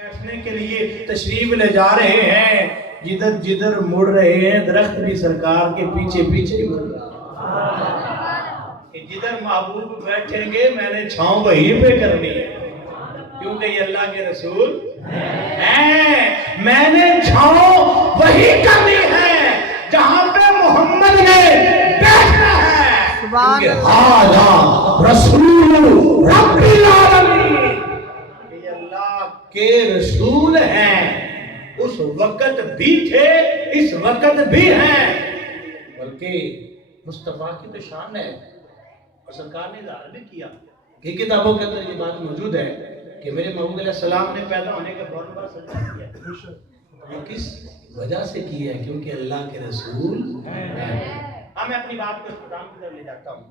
بیٹھنے کے لیے تشریف لے جا رہے ہیں، جدھر جدھر مڑ رہے ہیں درخت بھی سرکار کے پیچھے پیچھے ہی مڑ رہا ہے کہ جدھر محبوب بیٹھیں گے میں نے چھاؤں وہیں پہ کرنی ہے، کیونکہ یہ اللہ کے رسول ہیں۔ میں نے چھاؤں وہی کرنی ہے جہاں پہ محمد نے بیٹھنا ہے، کیونکہ ہاذا رسول رب العالمین، یہ اللہ کے رسول ہیں، اس وقت بھی تھے اس وقت بھی ہیں، بلکہ مصطفیٰ کی تو شان ہے، اور سرکار نے اظہار بھی کیا کہ کتابوں کے اندر یہ بات موجود ہے کہ میرے محبوب علیہ السلام نے پیدا ہونے کے فوراً بعد سجدہ کیا، وہ کس وجہ سے کی ہے؟ کیونکہ اللہ کے رسول ہیں۔ اب میں اپنی بات کو اختتام کی طرف لے جاتا ہوں۔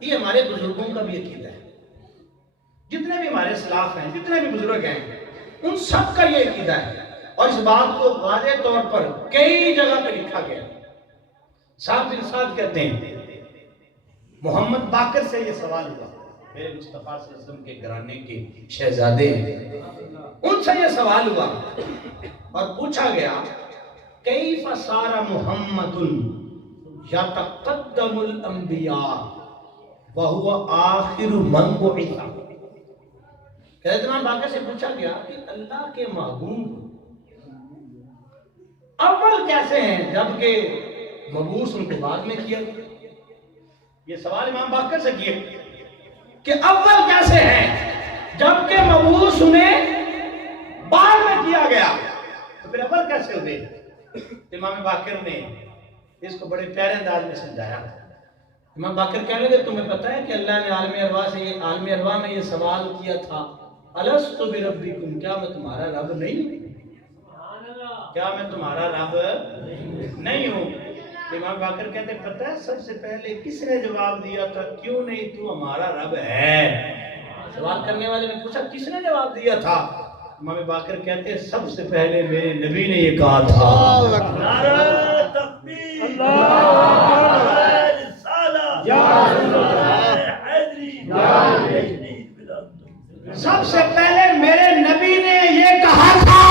یہ ہمارے بزرگوں کا بھی عقیدہ ہے، جتنے بھی ہمارے سلاف ہیں، جتنے بھی بزرگ ہیں، ان سب کا یہ عقیدہ ہے، اور اس بات کو واضح طور پر کئی جگہ پہ لکھا گیا۔ صاحب بن سعد کہتے ہیں محمد باقر سے یہ سوال ہوا، میرے مصطفیٰ صلی اللہ علیہ وسلم کے گھرانے کے شہزادے ہیں، ان سے یہ سوال ہوا اور پوچھا گیا کیف صار محمد یتقدم الانبیاء وہو آخر من بعث۔ حضرت امام باقر سے پوچھا گیا کہ اللہ کے محبوب اول کیسے ہیں جبکہ مبعوث ان کو بعد میں کیا گیا؟ یہ سوال امام باقر سے کیا کہ اول کیسے ہیں جبکہ مبعوث انہیں بعد میں کیا گیا، تو پھر اول کیسے ہوتے؟ امام باقر نے اس کو بڑے پیارے انداز میں سمجھایا۔ امام باقر کہنے لگے تمہیں پتہ ہے کہ اللہ نے عالم ارواح میں یہ سوال کیا تھا الست بربکم، کیا میں تمہارا رب نہیں ہوں؟ کیا میں تمہارا رب نہیں ہوں؟ امام باقر کہتے پتہ ہے سب سے پہلے کس نے جواب دیا تھا کیوں نہیں تو ہمارا رب ہے؟ سوال کرنے والے نے پوچھا کس نے جواب دیا تھا؟ امام باقر کہتے سب سے پہلے میرے نبی نے یہ کہا تھا۔ نعرہ تکبیر، اللہ رسالہ، یا حیدری، سب سے پہلے میرے نبی نے یہ کہا تھا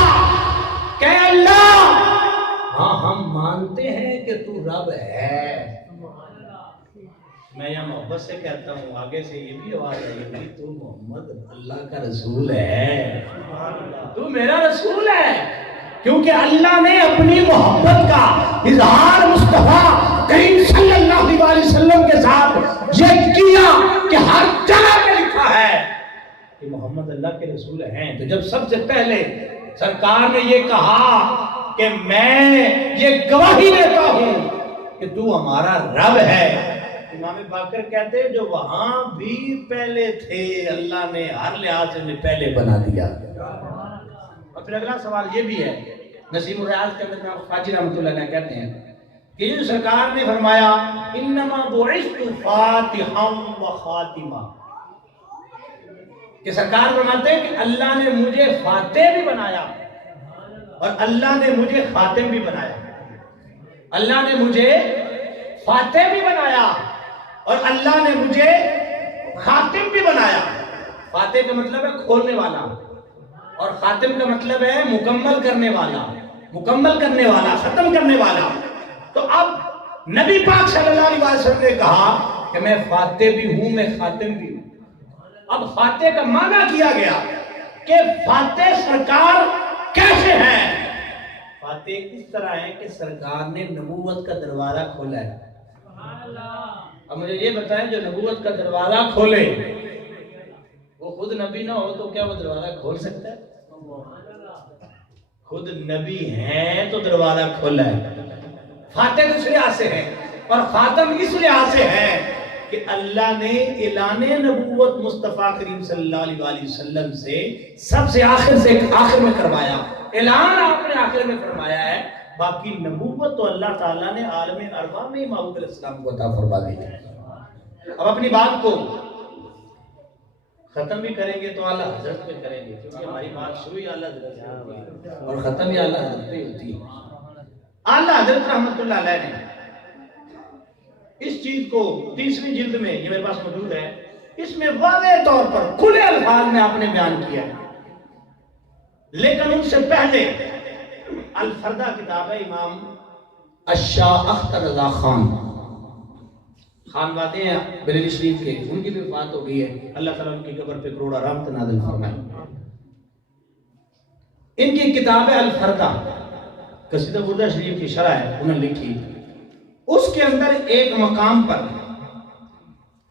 کہ اللہ ہاں ہم مانتے ہیں کہ تو رب ہے۔ میں یہاں محبت سے کہتا ہوں، آگے سے یہ بھی آواز آئی کہ تو محمد اللہ کا رسول ہے، تو میرا رسول ہے، کیونکہ اللہ نے اپنی محبت کا اظہار مصطفیٰ کریم صلی اللہ علیہ وسلم کے ساتھ یہ کیا کہ ہر جگہ پہ لکھا ہے کہ محمد اللہ کے رسول ہیں۔ تو جب سب سے پہلے سرکار نے یہ کہا کہ میں یہ گواہی دیتا ہوں کہ تو ہمارا رب ہے، امام باقر کہتے جو وہاں بھی پہلے تھے اللہ نے ہر لحاظ سے انہیں پہلے بنا دیا۔ اور پھر اگلا سوال یہ بھی ہے، نسیم الریاض کے اندر خواجہ رحمۃ اللہ علیہ کہتے ہیں کہ یہ جو سرکار نے فرمایا انما بعثت فاتحا و خاتمہ، کہ سرکار فرماتے ہیں کہ اللہ نے مجھے فاتح بھی بنایا اور اللہ نے مجھے خاتم بھی بنایا، اللہ نے مجھے فاتح بھی بنایا اور اللہ نے مجھے خاتم بھی بنایا۔ فاتح کا مطلب ہے کھولنے والا اور خاتم کا مطلب ہے مکمل کرنے والا، مکمل کرنے والا، ختم کرنے والا۔ تو اب نبی پاک صلی اللہ علیہ وسلم نے کہا کہ میں فاتح بھی ہوں، میں خاتم بھی ہوں۔ اب فاتح کا معنی کیا گیا کہ فاتح سرکار کیسے ہیں؟ فاتح اس طرح ہے کہ سرکار نے نبوت کا دروازہ کھولا ہے۔ اب مجھے یہ بتائیں جو نبوت کا دروازہ کھولے وہ خود نبی نہ ہو تو کیا وہ دروازہ کھول سکتا ہے؟ خود نبی ہیں تو دروازہ کھولا ہے۔ فاتح اس لحاظ سے ہے اور خاتم اس لحاظ سے ہے کہ اللہ نے اعلان نبوت مصطفیٰ کریم صلی اللہ علیہ وسلم سے سب سے آخر میں کروایا، اعلان آپ نے آخر میں فرمایا ہے، باقی نبوت تو اللہ تعالیٰ نے عالم ارواح میں محبوب علیہ السلام کو عطا فرما دی ہے۔ اب اپنی بات کو ختم بھی کریں گے تو اعلیٰ حضرت پہ کریں گے، کیونکہ ہماری بات شروع ہی اعلیٰ حضرت سے ہوتی ہے اور ختم ہی اعلیٰ حضرت پہ ہوتی ہے۔ اعلیٰ حضرت رحمۃ اللہ علیہ نے اس چیز کو 30ویں جلد میں یہ میرے پاس موجود ہے، اس میں واضح طور پر کھلے الفاظ میں آپ نے بیان کیا ہے لیکن ان سے پہلے الفردہ کتاب ہے امام الشاہ اختر رضا خان واتے ہیں بریلی شریف کے، ان کی بھی وفات ہو گئی ہے، اللہ تعالیٰ ان کی قبر پہ کروڑا رحمت نازل فرمائے۔ ان کی کتاب ہے الفردہ، قصیدہ بردہ شریف کی شرح ہے، انہوں نے لکھی۔ اس کے اندر ایک مقام پر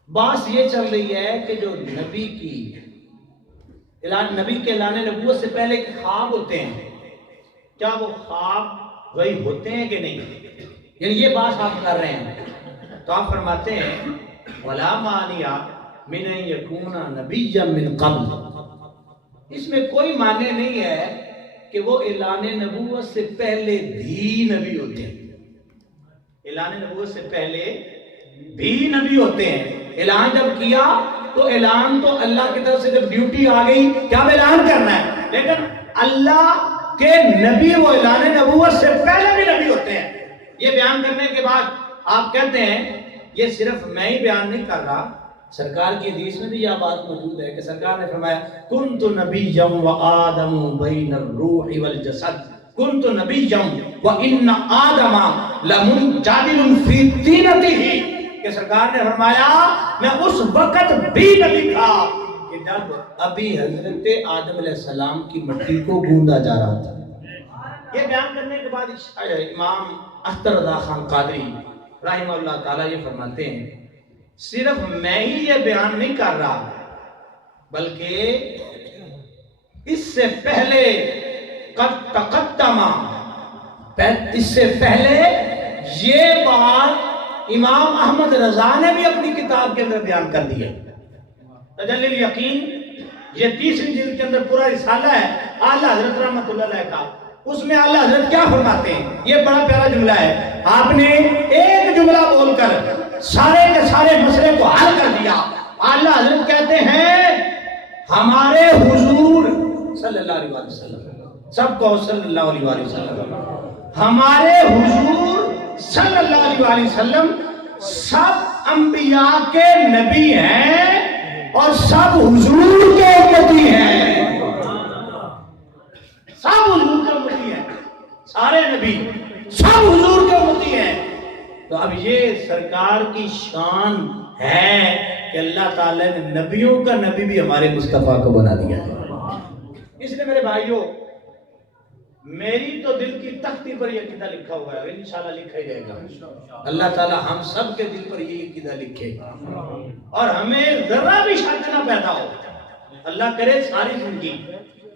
بات یہ چل رہی ہے کہ جو نبی کی نبی کے اعلان نبوت سے پہلے کے خواب ہوتے ہیں، کیا وہ خواب وہی ہوتے ہیں کہ نہیں؟ یعنی یہ بات آپ کر رہے ہیں تو آپ فرماتے ہیں وَلَا مَانِعَ مِنْ أَنْ يَكُونَ نَبِيًّا مِنْ قَبْلِ، اس میں کوئی معنی نہیں ہے کہ وہ اعلان نبوت سے پہلے بھی نبی ہوتے ہیں۔ اعلان نبوت سے پہلے بھی نبی ہوتے ہیں۔ اعلان جب کیا تو اعلان تو اللہ کی طرف سے جب ڈیوٹی آ گئی کیا اعلان کرنا ہے، لیکن اللہ کے نبی وہ اعلان نبوت سے پہلے بھی نبی ہوتے ہیں۔ یہ بیان کرنے کے بعد آپ کہتے ہیں یہ صرف میں ہی بیان نہیں کر رہا، سرکار کی حدیث میں بھی یہ بات موجود ہے کہ سرکار نے فرمایا کنت نبیا وآدم بین الروح والجسد، کنت نبیا وان آدم لمنجادل فی طینتہ، کہ سرکار نے فرمایا میں اس وقت بھی نبی تھا کہ جب ابھی حضرت آدم علیہ السلام کی مٹی کو گوندا جا رہا تھا۔ یہ بیان کرنے کے بعد امام اختر رضا خان قادری رحمہ اللہ تعالیٰ یہ فرماتے ہیں صرف میں ہی یہ بیان نہیں کر رہا بلکہ اس سے پہلے قد تقدم، اس سے پہلے یہ بات امام احمد رضا نے بھی اپنی کتاب کے اندر بیان کر دی ہے۔ تجلی الیقین یہ تیسری جلد کے اندر پورا رسالہ ہے اعلیٰ حضرت رحمۃ اللہ علیہ کا، اس میں اعلیٰ حضرت کیا فرماتے ہیں، یہ بڑا پیارا جملہ ہے، آپ نے ایک جملہ بول کر سارے کے سارے مسئلے کو حل کر دیا۔ اعلیٰ حضرت کہتے ہیں ہمارے حضور صلی اللہ علیہ وسلم، سب کو صلی اللہ علیہ وسلم، ہمارے حضور صلی اللہ علیہ وسلم سب انبیاء کے نبی ہیں اور سب حضور کے امتی ہیں، سب حضور کے امتی ہیں، سارے نبی سب حضور کے امتی ہیں۔ تو اب یہ سرکار کی شان ہے کہ اللہ تعالیٰ نے نبیوں کا نبی بھی ہمارے مصطفیٰ کو بنا دیا ہے۔ اس لیے میرے بھائیوں میری تو دل کی تختی پر یہ عقیدہ لکھا ہوا ہے، انشاءاللہ لکھا ہی رہے گا، اللہ تعالیٰ ہم سب کے دل پر یہ عقیدہ لکھے اور ہمیں ذرا بھی شک نہ پیدا ہو، اللہ کرے ساری زندگی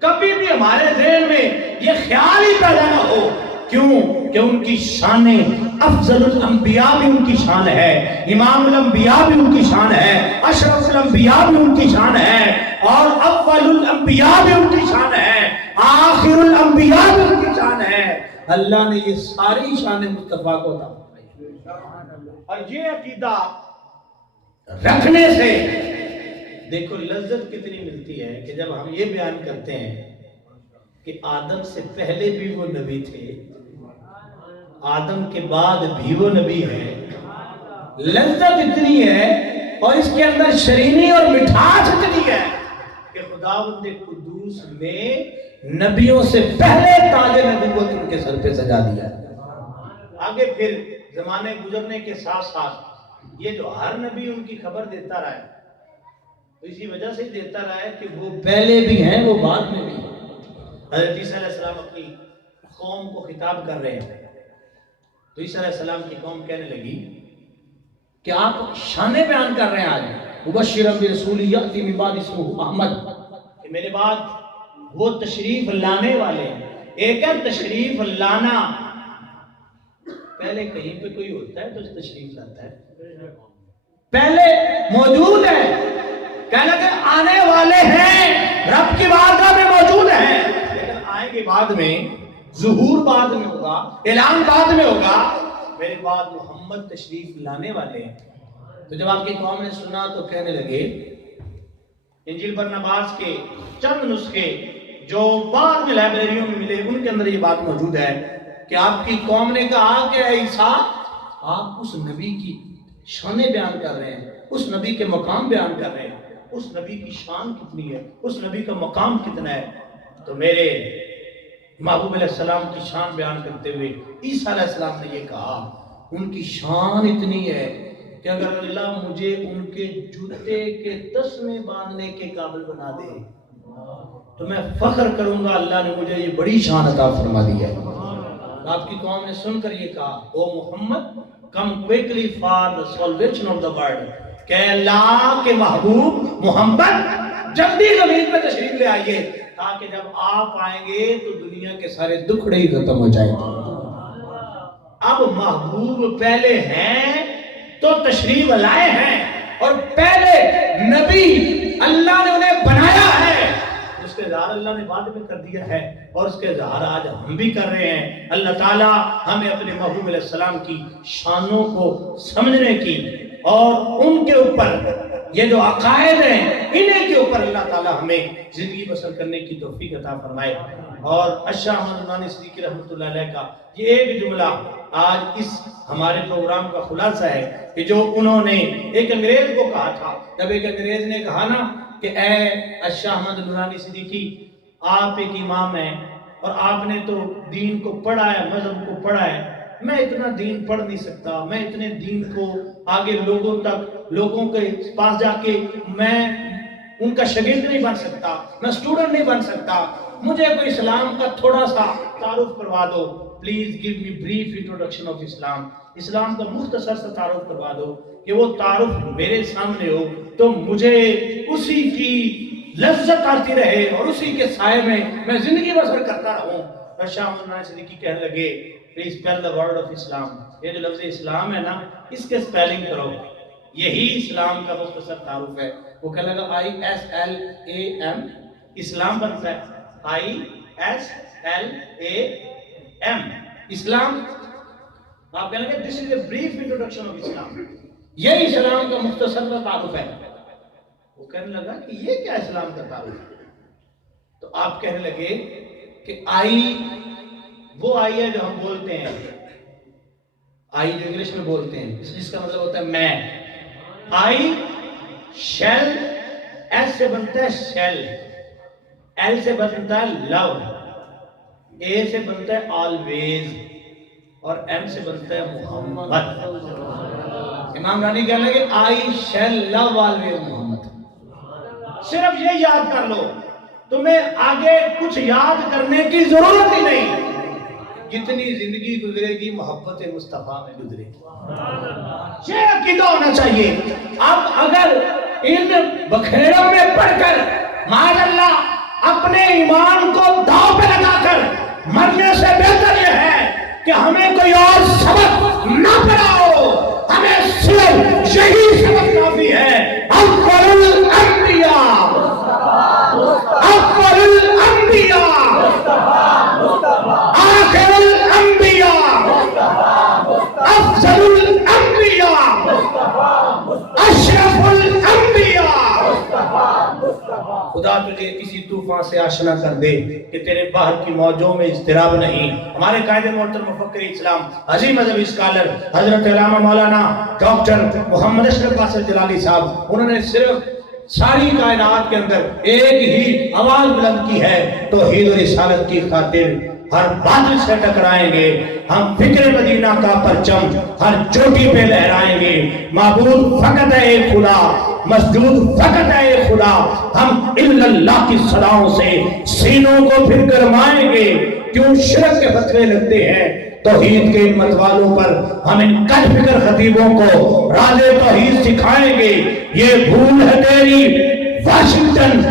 کبھی بھی ہمارے ذہن میں یہ خیال ہی پیدا نہ ہو، کیوں کہ ان کی شان افضل الانبیاء بھی ان کی شان ہے، امام الانبیاء بھی ان کی شان ہے، اشرف الانبیاء بھی ان کی شان ہے، اور اول الانبیاء بھی ان کی شان ہے، آخر الانبیاء بھی ان کی شان ہے۔ اللہ نے یہ ساری شان مصطفیٰ کو عطا فرمائی، اور یہ عقیدہ رکھنے سے دیکھو لذت کتنی ملتی ہے کہ جب ہم یہ بیان کرتے ہیں کہ آدم سے پہلے بھی وہ نبی تھے، آدم کے بعد بھی وہ نبی ہے، لذت اتنی ہے اور اس کے اندر شرینی اور مٹھاس اتنی ہے کہ خداوند قدوس نے نبیوں سے پہلے تاج نبوت ان کے سر پہ سجا دیا ہے۔ آگے پھر زمانے گزرنے کے ساتھ ساتھ یہ جو ہر نبی ان کی خبر دیتا رہا ہے تو اسی وجہ سے دیتا رہا ہے کہ وہ پہلے بھی ہیں وہ بعد میں بھی۔ حضرت عیسیٰ علیہ السلام اپنی قوم کو خطاب کر رہے ہیں تو عیسیٰ علیہ السلام کی قوم کہنے لگی کہ آپ شانیں بیان کر رہے ہیں آج، مبشرا برسول یأتی من بعد اسمہ احمد، کہ میرے بعد وہ تشریف لانے والے ہیں۔ ایک ہے تشریف لانا، پہلے کہیں پہ کوئی ہوتا ہے تو تشریف لاتا ہے، پہلے موجود ہے، کہنا کہ آنے والے ہیں، رب کی بارگاہ میں موجود ہیں، لیکن آئیں گے بعد میں، ظہور بعد میں ہوگا، اعلان بعد میں ہوگا، میرے بعد محمد تشریف لانے والے ہیں۔ تو جب آپ کی قوم نے سنا تو کہنے لگے، انجیل برنباس کے چند نسخے جو بعد میں لائبریریوں میں ملے ان کے اندر یہ بات موجود ہے کہ آپ کی قوم نے کہا کہ اے عیسیٰ آپ اس نبی کی شانیں بیان کر رہے ہیں، اس نبی کے مقام بیان کر رہے ہیں، اس نبی کی شان کتنی ہے، اس نبی کا مقام کتنا ہے، تو میرے محبوب علیہ السلام کی شان بیان کرتے ہوئے عیسیٰ علیہ السلام نے یہ کہا ان کی شان اتنی ہے کہ اگر اللہ مجھے ان کے جوتے کے تسمے باندھنے کے قابل بنا دے تو میں فخر کروں گا اللہ نے مجھے یہ بڑی شان عطا فرما دی ہے۔ آپ کی قوم نے سن کر یہ کہا O Muhammad come quickly for the salvation of the world، کہ اللہ کے محبوب محمد جلدی زمین پہ تشریف لے آئیے تاکہ جب آپ آئیں گے تو دنیا کے سارے دکھڑے ہی ختم ہو جائیں گے۔ اب محبوب پہلے ہیں تو تشریف لائے ہیں اور پہلے نبی اللہ نے انہیں بنایا ہے، اس کے اظہار اللہ نے بعد میں کر دیا ہے اور اس کے اظہار آج ہم بھی کر رہے ہیں۔ اللہ تعالی ہمیں اپنے محبوب علیہ السلام کی شانوں کو سمجھنے کی اور ان کے اوپر یہ جو عقائد ہیں انہیں کے اوپر اللہ تعالی ہمیں زندگی بسر کرنے کی توفیق عطا فرمائے۔ اور اشاہ احمد نورانی صدیقی رحمۃ اللہ علیہ کا یہ ایک جملہ آج اس ہمارے پروگرام کا خلاصہ ہے کہ جو انہوں نے ایک انگریز کو کہا تھا، جب ایک انگریز نے کہا نا کہ اے اشاہ احمد نورانی صدیقی آپ ایک امام ہیں اور آپ نے تو دین کو پڑھا ہے، مذہب کو پڑھا ہے، میں اتنا دین پڑھ نہیں سکتا، میں اتنے دین کو آگے لوگوں تک لوگوں کے پاس جا کے میں ان کا شاگرد نہیں بن سکتا، میں اسٹوڈنٹ نہیں بن سکتا، مجھے کوئی اسلام کا تھوڑا سا تعارف کروا دو، please give me brief introduction of Islam, Islam کا مختصر سا تعارف کروا دو کہ وہ تعارف میرے سامنے ہو تو مجھے اسی کی لذت آتی رہے اور اسی کے سائے میں زندگی بسر کرتا رہوں۔ شاہ احمد نورانی صدیقی کہنے لگے please spell the word of Islam, یہ جو لفظ اسلام ہے نا اس کے اسپیلنگ کرو، یہی اسلام کا مختصر تعارف ہے۔ وہ کہنے لگا ISLAM، اسلام بنتا ہے ISLAM، اسلام۔ آپ کہنے لگے this is a brief introduction of Islam، یہ اسلام کا مختصر تعارف ہے۔ وہ کہنے لگا کہ یہ کیا اسلام کا تعارف ہے؟ تو آپ کہنے لگے کہ وہ آئی ہے جو ہم بولتے ہیں، آئی جو انگلش میں بولتے ہیں جس کا مطلب ہوتا ہے میں، آئی شیل، ایس سے بنتا ہے شیل، ایل سے بنتا ہے لو، اے سے بنتا ہے آلویز اور ایم سے بنتا ہے محمد۔ امام رانی کہنے لگے آئی شیل لو آلویز محمد۔ صرف یہ یاد کر لو، تمہیں آگے کچھ یاد کرنے کی ضرورت ہی نہیں، جتنی زندگی گزرے گی محبت مصطفیٰ میں گزرے گی، یہ عقیدہ ہونا چاہیے۔ اب اگر ان بکھیڑوں میں پڑھ کر معاذ اللہ اپنے ایمان کو داؤ پہ لگا کر مرنے سے بہتر یہ ہے کہ ہمیں کوئی اور سبق نہ پڑھاؤ، ہمیں صرف یہی سبق کافی ہے۔ اول الانبیاء، اول الانبیاء، آخر الانبیاء، افضل الانبیاء، اشرف الانبیاء۔ خدا تجھے کسی طوفان سے آشنا کر دے کہ تیرے بحر کی موجوں میں اضطراب نہیں۔ ہمارے قائد محترم مفکر اسلام عظیم مذہبی اسکالر حضرت علامہ مولانا ڈاکٹر محمد اشرف قاسم جلالی صاحب، انہوں نے صرف ساری کائنات کے اندر ایک ہی آواز بلند کی ہے، توحید و رسالت کی خاطر ہر باطل سے ٹکرائیں گے، ہم فکر مدینہ کا پرچم ہر چوٹی پہ لہرائیں گے۔ معبود فقط ہے ایک خدا، مسجود فقط ہے ایک خدا، ہم الا اللہ کی صداؤں سے سینوں کو پھر گرمائیں گے۔ کیوں شرک کے فتوے لگتے ہیں توحید کے ان متوالوں پر، ہم ان کج فکر خطیبوں کو راز توحید سکھائیں گے۔ یہ بھول ہے تیری واشنگٹن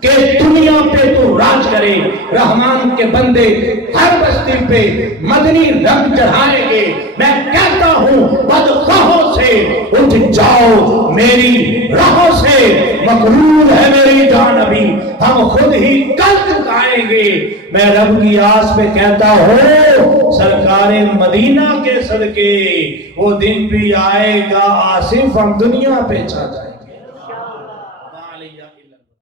کہ دنیا پہ تو راج کرے، رحمان کے بندے ہر بستی پہ مدنی رنگ چڑھائیں گے۔ میں کہتا ہوں بدخواہوں سے اٹھ جاؤ، میری راہوں سے مغرور ہے میری جان، ابھی ہم خود ہی کل چکائیں گے۔ میں رب کی آس پہ کہتا ہوں سرکار مدینہ کے صدقے وہ دن بھی آئے گا آصف، ہم دنیا پہ چھا جائیں۔